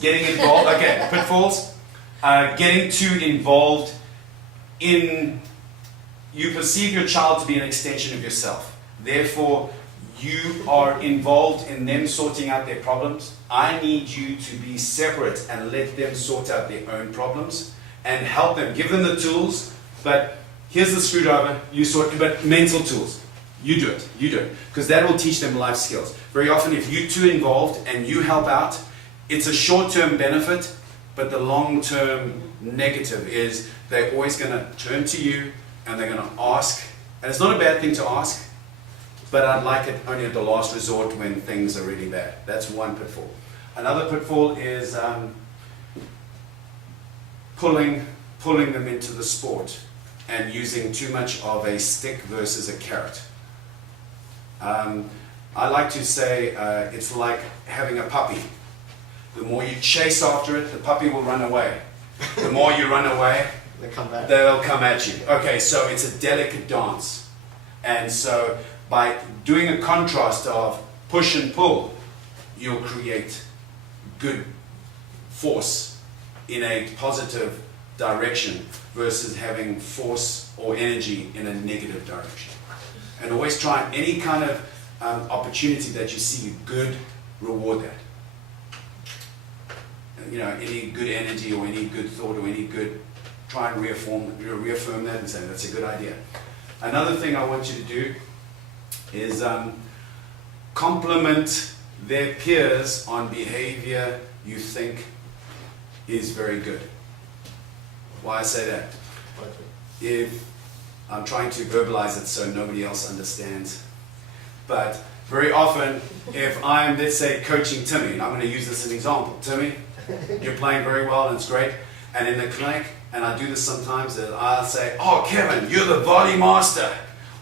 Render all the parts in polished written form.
pitfalls. Getting involved, okay, pitfalls. Getting too involved in, you perceive your child to be an extension of yourself. Therefore, you are involved in them sorting out their problems. I need you to be separate and let them sort out their own problems and help them. Give them the tools, but here's the screwdriver, you sort it, but mental tools. You do it, because that will teach them life skills. Very often, if you're too involved and you help out, it's a short-term benefit, but the long-term negative is they're always going to turn to you and they're going to ask. And it's not a bad thing to ask, but I'd like it only at the last resort when things are really bad. That's one pitfall. Another pitfall is pulling them into the sport and using too much of a stick versus a carrot. I like to say it's like having a puppy. The more you chase after it, the puppy will run away. The more you run away, they'll come at you. Okay, so it's a delicate dance. And so by doing a contrast of push and pull, you'll create good force in a positive direction versus having force or energy in a negative direction. And always try any kind of opportunity that you see good, reward that. You know, any good energy or any good thought or any good, try and reaffirm that and say that's a good idea. Another thing I want you to do is compliment their peers on behavior you think is very good. Why I say that? If I'm trying to verbalize it so nobody else understands, but very often if I'm, let's say, coaching Timmy, and I'm going to use this as an example. Timmy, you're playing very well and it's great, and in the clinic, and I do this sometimes, I'll say, oh Kevin, you're the volley master,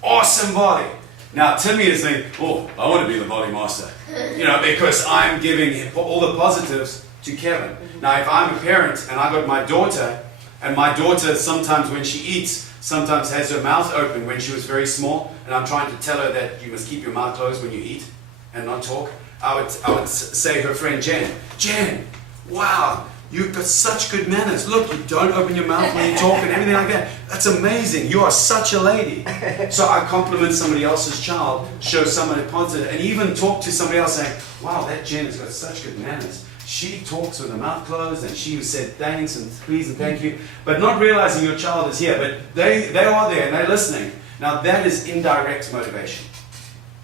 awesome volley. Now Timmy is saying, oh, I want to be the volley master, you know, because I'm giving all the positives to Kevin. Now if I'm a parent and I got my daughter, and my daughter sometimes when she eats, sometimes has her mouth open when she was very small, and I'm trying to tell her that you must keep your mouth closed when you eat and not talk, I would say her friend Jen, wow, you've got such good manners. Look, you don't open your mouth when you talk and everything like that. That's amazing. You are such a lady. So I compliment somebody else's child, show someone positive, and even talk to somebody else saying, wow, that Jen has got such good manners. She talks with her mouth closed and she said thanks and please and thank you, but not realizing your child is here, but they are there and they're listening. Now that is indirect motivation.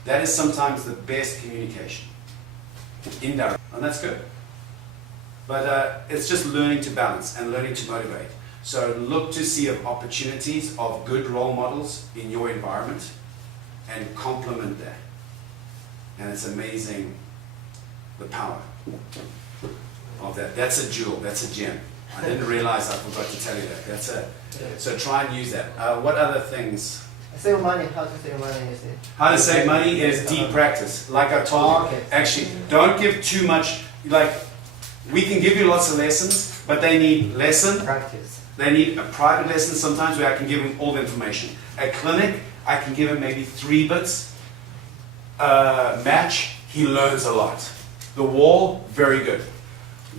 That is sometimes the best communication. Indirect, and that's good. But it's just learning to balance and learning to motivate. So look to see of opportunities of good role models in your environment and complement that. And it's amazing the power of that. That's a jewel, that's a gem. I didn't realize I forgot to tell you that. So try and use that. What other things? Save money, how to save money is it? How to save money is deep practice. Like I told you, actually, don't give too much, like, we can give you lots of lessons, but they need lesson. Practice. They need a private lesson sometimes where I can give them all the information. At clinic, I can give him maybe 3 bits. Match, he learns a lot. The wall, very good.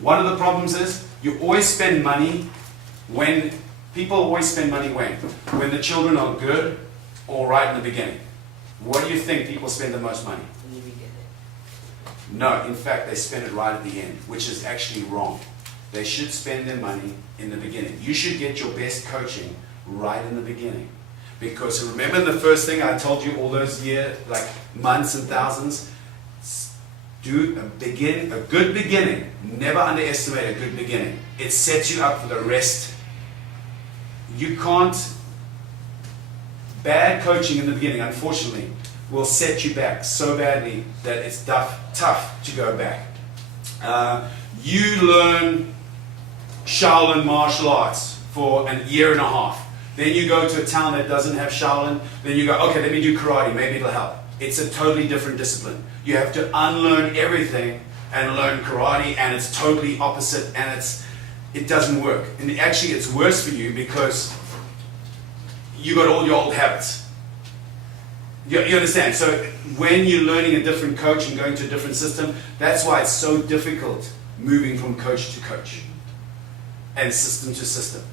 One of the problems is you always spend money when, people always spend money when the children are good or right in the beginning. What do you think people spend the most money? No, in fact, they spend it right at the end, which is actually wrong. They should spend their money in the beginning. You should get your best coaching right in the beginning. Because remember the first thing I told you all those years, like months and thousands? Do a good beginning. Never underestimate a good beginning. It sets you up for the rest. You can't, bad coaching in the beginning, unfortunately, will set you back so badly that it's tough to go back. You learn Shaolin martial arts for a year and a half. Then you go to a town that doesn't have Shaolin. Then you go, okay, let me do karate, maybe it'll help. It's a totally different discipline. You have to unlearn everything and learn karate, and it's totally opposite, and it doesn't work. And actually it's worse for you because you got all your old habits. You understand? So when you're learning a different coach and going to a different system, that's why it's so difficult moving from coach to coach and system to system.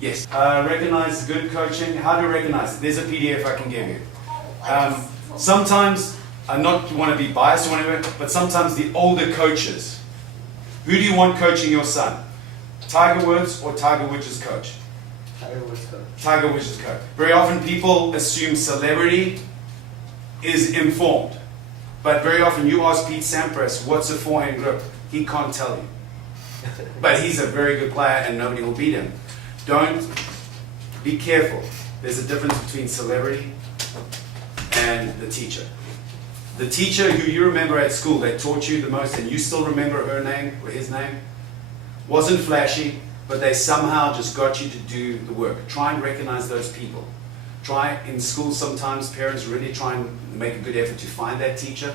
Yes. Recognize good coaching. How do you recognize it? There's a PDF I can give you. Sometimes, I not want to be biased or whatever, but sometimes the older coaches, who do you want coaching your son? Tiger Woods or Tiger Woods' coach? Tiger Woods coach. Tiger Woods' coach. Very often people assume celebrity is informed. But very often you ask Pete Sampras, what's a forehand grip? He can't tell you. But he's a very good player and nobody will beat him. Don't be careful. There's a difference between celebrity and the teacher. The teacher who you remember at school that taught you the most and you still remember her name or his name wasn't flashy, but they somehow just got you to do the work. Try and recognize those people. Try in school sometimes parents really try and make a good effort to find that teacher